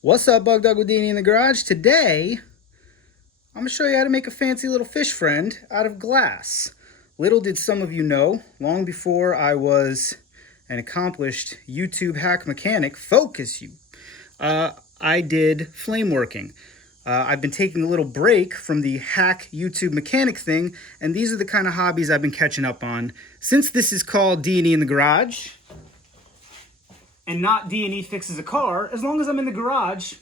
What's up, Bug Dog Houdini in the garage? Today, I'm going to show you how to make a fancy little fish friend out of glass. Little did some of you know, long before I was an accomplished YouTube hack mechanic, I did flame working. I've been taking a little break from the hack YouTube mechanic thing, and these are the kind of hobbies I've been catching up on. Since this is called D&E in the garage, and not D&E fixes a car, as long as I'm in the garage,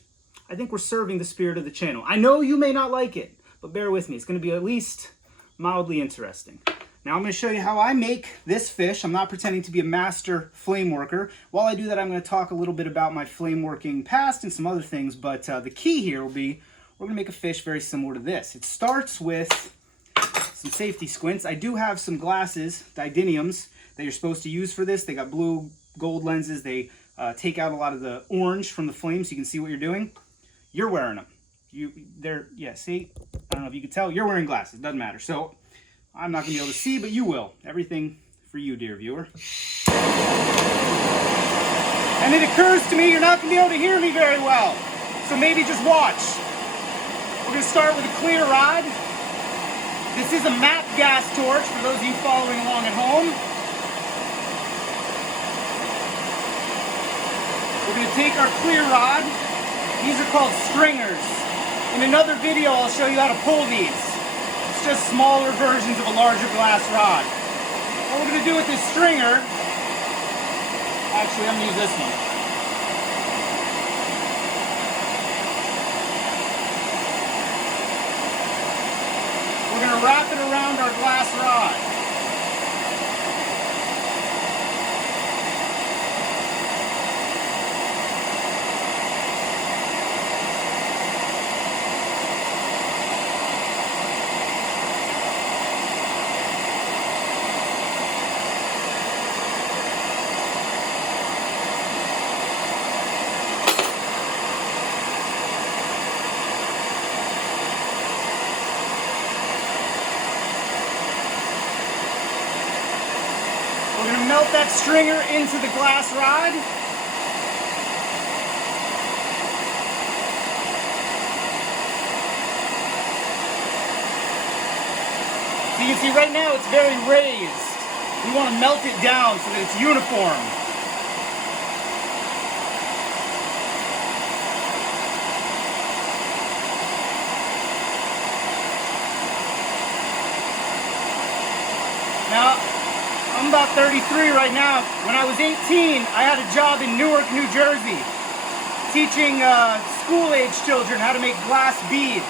I think we're serving the spirit of the channel. I know you may not like it, but bear with me. It's going to be at least mildly interesting. Now I'm going to show you how I make this fish. I'm not pretending to be a master flame worker. While I do that, I'm going to talk a little bit about my flame working past and some other things, but the key here will be we're going to make a fish very similar to this. It starts with some safety squints. I do have some glasses, didymiums, that you're supposed to use for this. They got blue gold lenses. They take out a lot of the orange from the flame so you can see what you're doing. You're wearing them. Yeah, see? I don't know if you can tell. You're wearing glasses. Doesn't matter. So I'm not going to be able to see, but you will. Everything for you, dear viewer. And it occurs to me you're not going to be able to hear me very well. So maybe just watch. We're going to start with a clear rod. This is a mapp gas torch for those of you following along at home. We're going to take our clear rod. These are called stringers. In another video, I'll show you how to pull these. It's just smaller versions of a larger glass rod. What we're going to do with this stringer, actually I'm going to use this one. We're going to wrap it around our glass rod. We're going to melt that stringer into the glass rod. So you can see right now it's very raised. We want to melt it down so that it's uniform. Now, I'm about 33 right now. When I was 18, I had a job in Newark, New Jersey, teaching school-age children how to make glass beads.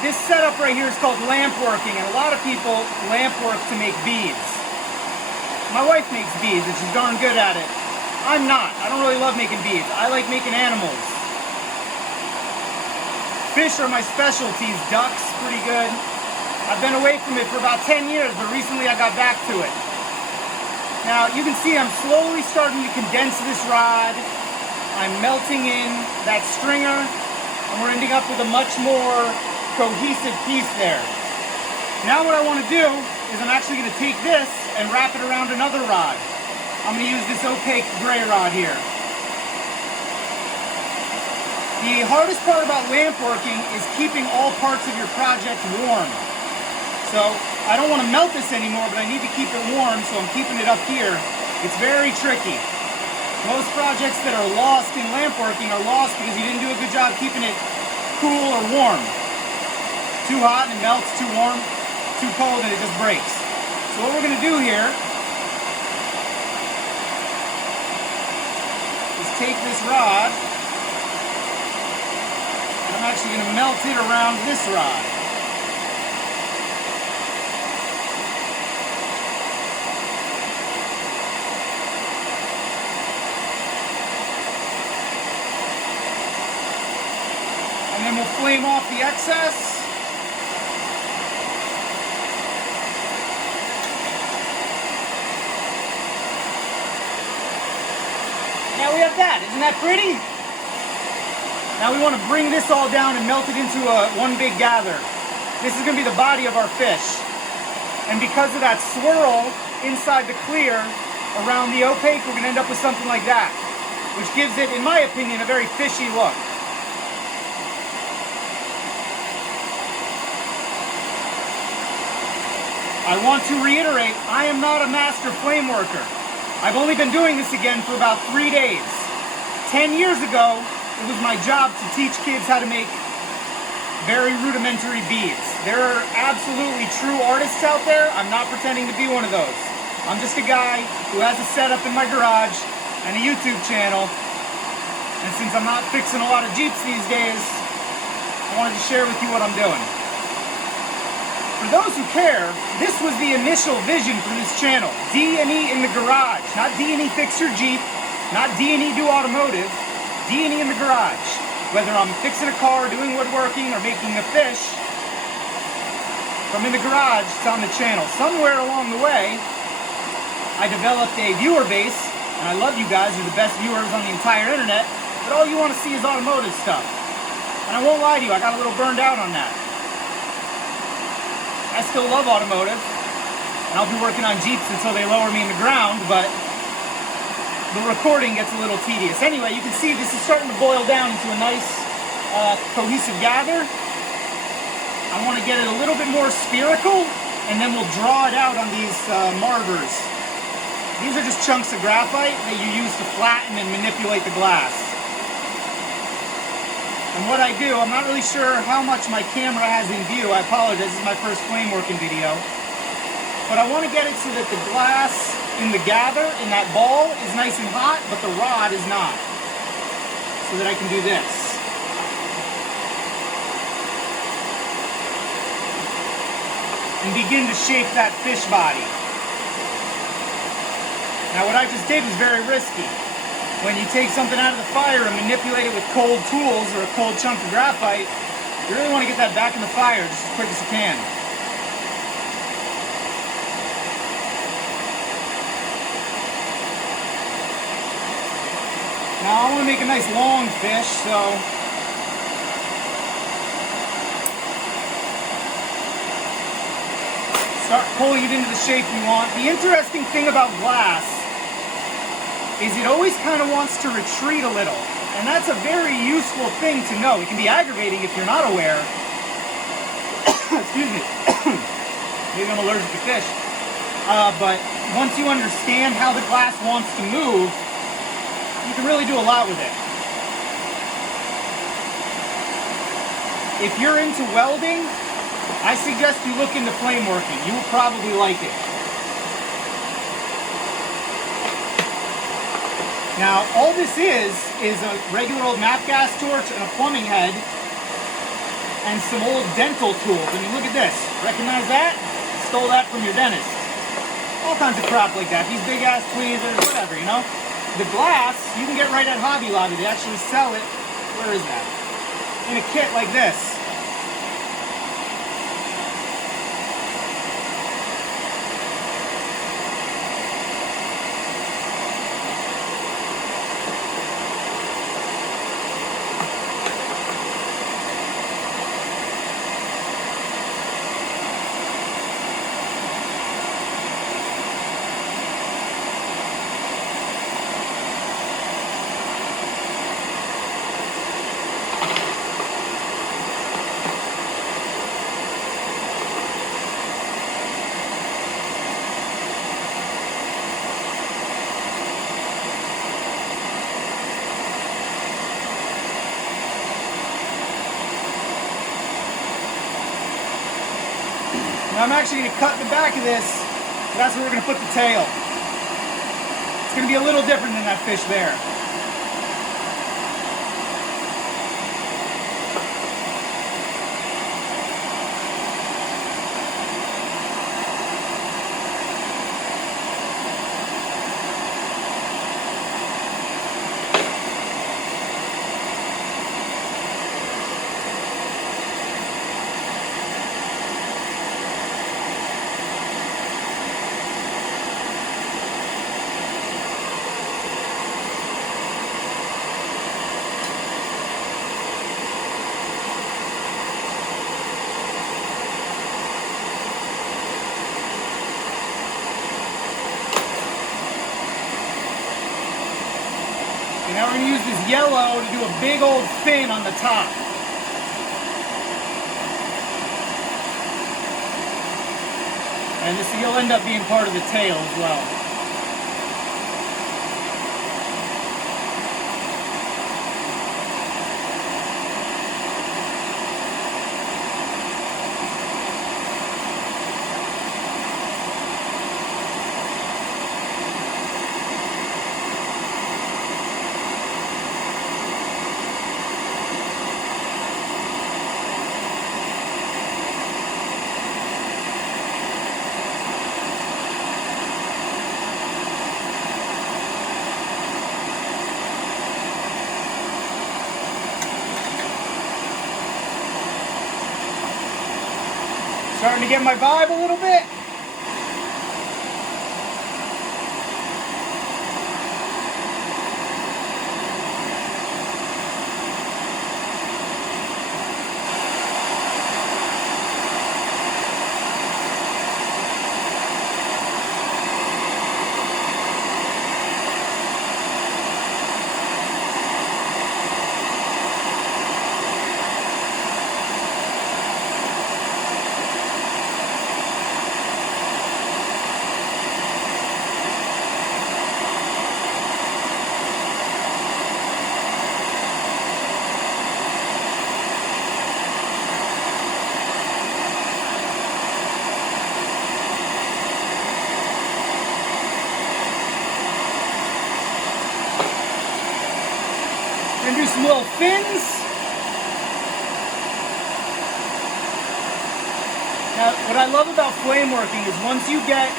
This setup right here is called lampworking, and a lot of people lamp work to make beads. My wife makes beads, and she's darn good at it. I'm not. I don't really love making beads. I like making animals. Fish are my specialties. Ducks, pretty good. I've been away from it for about 10 years, but recently I got back to it. Now, you can see I'm slowly starting to condense this rod. I'm melting in that stringer, and we're ending up with a much more cohesive piece there. Now what I want to do is I'm actually going to take this and wrap it around another rod. I'm going to use this opaque gray rod here. The hardest part about lamp working is keeping all parts of your project warm. So I don't want to melt this anymore, but I need to keep it warm, so I'm keeping it up here. It's very tricky. Most projects that are lost in lamp working are lost because you didn't do a good job keeping it cool or warm. Too hot and it melts, too warm, too cold and it just breaks. So what we're going to do here is take this rod, and I'm actually going to melt it around this rod. And then we'll flame off the excess. Now we have that. Isn't that pretty? Now we want to bring this all down and melt it into one big gather. This is going to be the body of our fish. And because of that swirl inside the clear around the opaque, we're going to end up with something like that. which gives it, in my opinion, a very fishy look. I want to reiterate, I am not a master flame worker. I've only been doing this again for about 3 days. 10 years ago, it was my job to teach kids how to make very rudimentary beads. There are absolutely true artists out there. I'm not pretending to be one of those. I'm just a guy who has a setup in my garage and a YouTube channel. And since I'm not fixing a lot of Jeeps these days, I wanted to share with you what I'm doing. For those who care, this was the initial vision for this channel. D&E in the garage. Not D&E fix your Jeep, not D&E do automotive, D&E in the garage. Whether I'm fixing a car, doing woodworking, or making a fish, from in the garage, it's on the channel. Somewhere along the way, I developed a viewer base, and I love you guys, you're the best viewers on the entire internet, but all you want to see is automotive stuff. And I won't lie to you, I got a little burned out on that. I still love automotive, and I'll be working on Jeeps until they lower me in the ground, but the recording gets a little tedious. Anyway, you can see this is starting to boil down into a nice cohesive gather. I want to get it a little bit more spherical, and then we'll draw it out on these marvers. These are just chunks of graphite that you use to flatten and manipulate the glass. And what I do, I'm not really sure how much my camera has in view. I apologize, this is my first flameworking video. But I want to get it so that the glass in the gather, in that ball, is nice and hot, but the rod is not. So that I can do this. And begin to shape that fish body. Now what I just did was very risky. When you take something out of the fire and manipulate it with cold tools or a cold chunk of graphite, you really want to get that back in the fire just as quick as you can. Now I want to make a nice long fish, so start pulling it into the shape you want. The interesting thing about glass is it always kind of wants to retreat a little. And that's a very useful thing to know. It can be aggravating if you're not aware. Excuse me. Maybe I'm allergic to fish. But once you understand how the glass wants to move, you can really do a lot with it. If you're into welding, I suggest you look into flameworking. You will probably like it. Now, all this is a regular old mapp gas torch and a plumbing head and some old dental tools. I mean, look at this. Recognize that? Stole that from your dentist. All kinds of crap like that. These big ass tweezers, whatever, you know? The glass, you can get right at Hobby Lobby. They actually sell it. Where is that? In a kit like this. Now I'm actually going to cut the back of this. That's where we're going to put the tail. It's going to be a little different than that fish there. use this yellow to do a big old fin on the top. And this will end up being part of the tail as well. Starting to get my vibe a little bit. And do some little fins. Now, what I love about flame working is once you get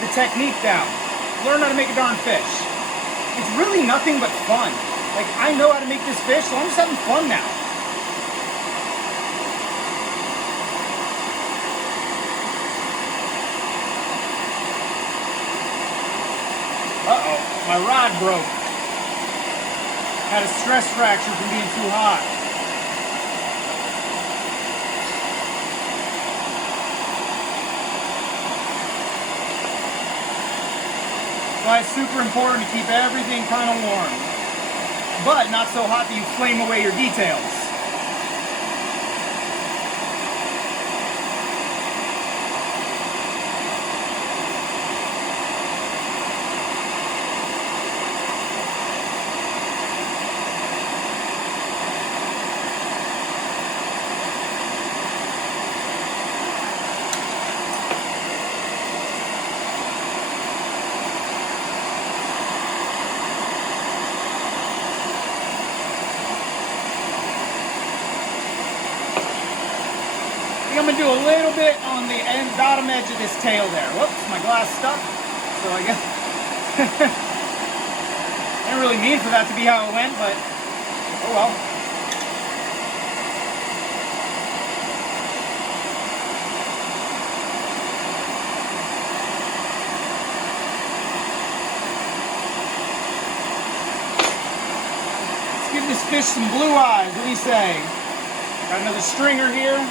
the technique down, learn how to make a darn fish. It's really nothing but fun. Like, I know how to make this fish, so I'm just having fun now. Uh-oh, my rod broke. Had a stress fracture from being too hot. That's why it's super important to keep everything kind of warm, but not so hot that you flame away your details. I'm going to do a little bit on the end, bottom edge of this tail there. Whoops, my glass stuck. So I guess I didn't really mean for that to be how it went, but oh well. Let's give this fish some blue eyes. What do you say? Got another stringer here.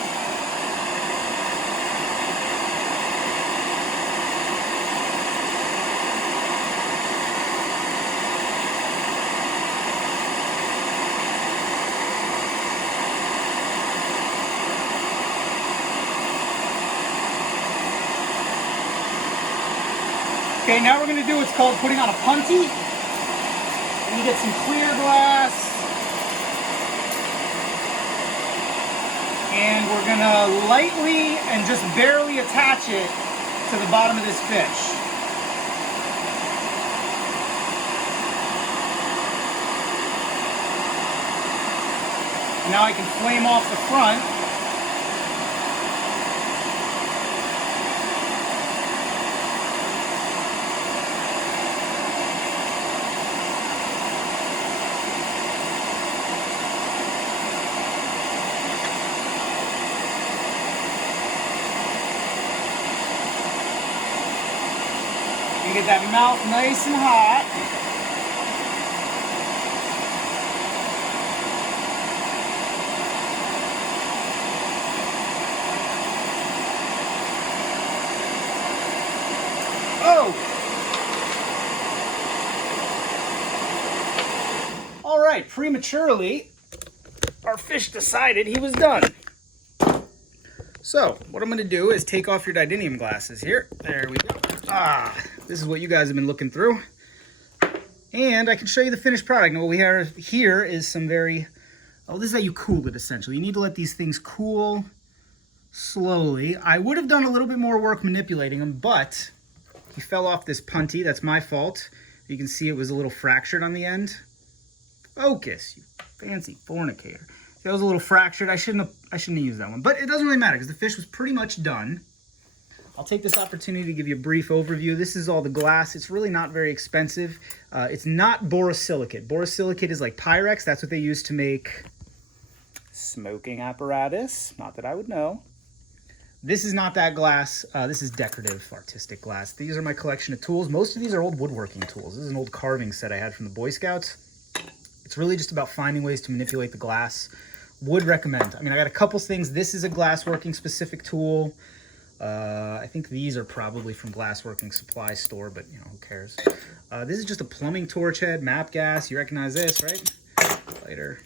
Okay, now we're going to do what's called putting on a punty. And you get some clear glass. And we're going to lightly and just barely attach it to the bottom of this fish. Now I can flame off the front. Get that mouth nice and hot. Oh! All right. prematurely, our fish decided he was done. So what I'm going to do is take off your titanium glasses here. There we go. This is what you guys have been looking through. And I can show you the finished product. Now what we have here is some this is how you cool it essentially. You need to let these things cool slowly. I would have done a little bit more work manipulating them, but he fell off this punty. That's my fault. You can see it was a little fractured on the end. Focus, you fancy fornicator. That was a little fractured. I shouldn't have used that one, but it doesn't really matter because the fish was pretty much done. I'll take this opportunity to give you a brief overview. This is all the glass. It's really not very expensive. It's not borosilicate. Borosilicate is like Pyrex. That's what they use to make smoking apparatus. Not that I would know. This is not that glass. This is decorative, artistic glass. These are my collection of tools. Most of these are old woodworking tools. This is an old carving set I had from the Boy Scouts. It's really just about finding ways to manipulate the glass. Would recommend. I mean, I got a couple things. This is a glassworking specific tool. I think these are probably from Glassworking Supply Store, but you know, who cares? This is just a plumbing torch head, mapp gas. You recognize this, right? Lighter.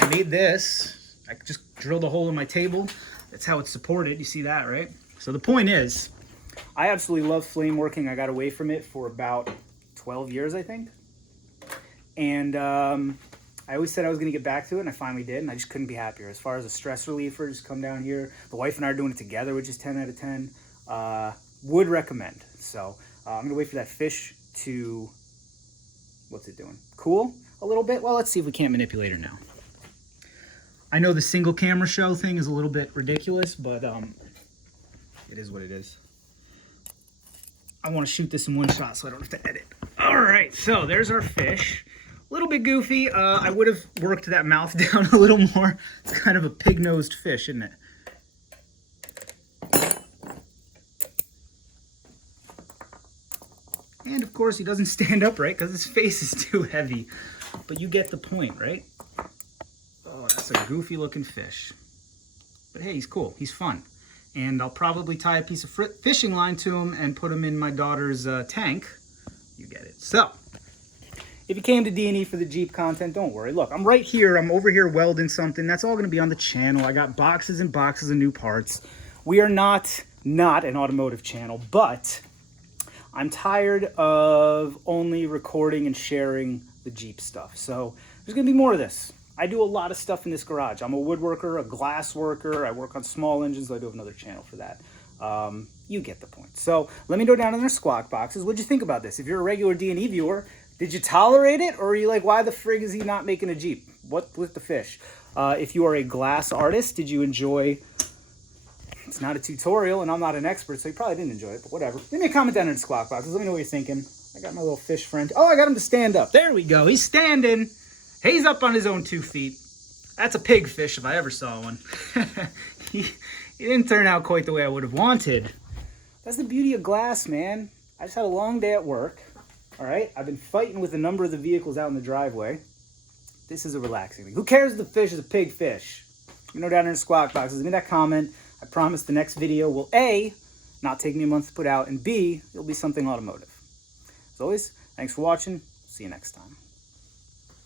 I made this. I just drilled a hole in my table. That's how it's supported. You see that, right? So the point is, I absolutely love flame working. I got away from it for about 12 years, I think. And I always said I was going to get back to it, and I finally did, and I just couldn't be happier. As far as a stress reliever, just come down here. The wife and I are doing it together, which is 10 out of 10. Would recommend. So I'm going to wait for that fish to, what's it doing? Cool a little bit? Well, let's see if we can't manipulate her now. I know the single camera show thing is a little bit ridiculous, but it is what it is. I want to shoot this in one shot so I don't have to edit. All right, so there's our fish. A little bit goofy. I would have worked that mouth down a little more. It's kind of a pig-nosed fish, isn't it? And of course, he doesn't stand upright because his face is too heavy. But you get the point, right? Oh, that's a goofy-looking fish. But hey, he's cool. He's fun. And I'll probably tie a piece of fishing line to him and put him in my daughter's tank. You get it. So, if you came to D&E for the Jeep content, don't worry. Look, I'm right here. I'm over here welding something. That's all going to be on the channel. I got boxes and boxes of new parts. We are not an automotive channel, but I'm tired of only recording and sharing the Jeep stuff. So there's going to be more of this. I do a lot of stuff in this garage. I'm a woodworker, a glass worker. I work on small engines. I do have another channel for that. You get the point. So let me know down in their squawk boxes. What'd you think about this? If you're a regular D&E viewer, did you tolerate it? Or are you like, why the frig is he not making a Jeep? What with the fish? If you are a glass artist, did you enjoy... It's not a tutorial, and I'm not an expert, so you probably didn't enjoy it, but whatever. Leave me a comment down in the squawk boxes. Let me know what you're thinking. I got my little fish friend. Oh, I got him to stand up. There we go. He's standing. He's up on his own 2 feet. That's a pig fish if I ever saw one. He didn't turn out quite the way I would have wanted. That's the beauty of glass, man. I just had a long day at work. All right? I've been fighting with a number of the vehicles out in the driveway. This is a relaxing thing. Who cares if the fish is a pig fish? You know, down in the squawk boxes, leave me that comment. I promise the next video will A, not take me a month to put out, and B, it'll be something automotive. As always, thanks for watching. See you next time.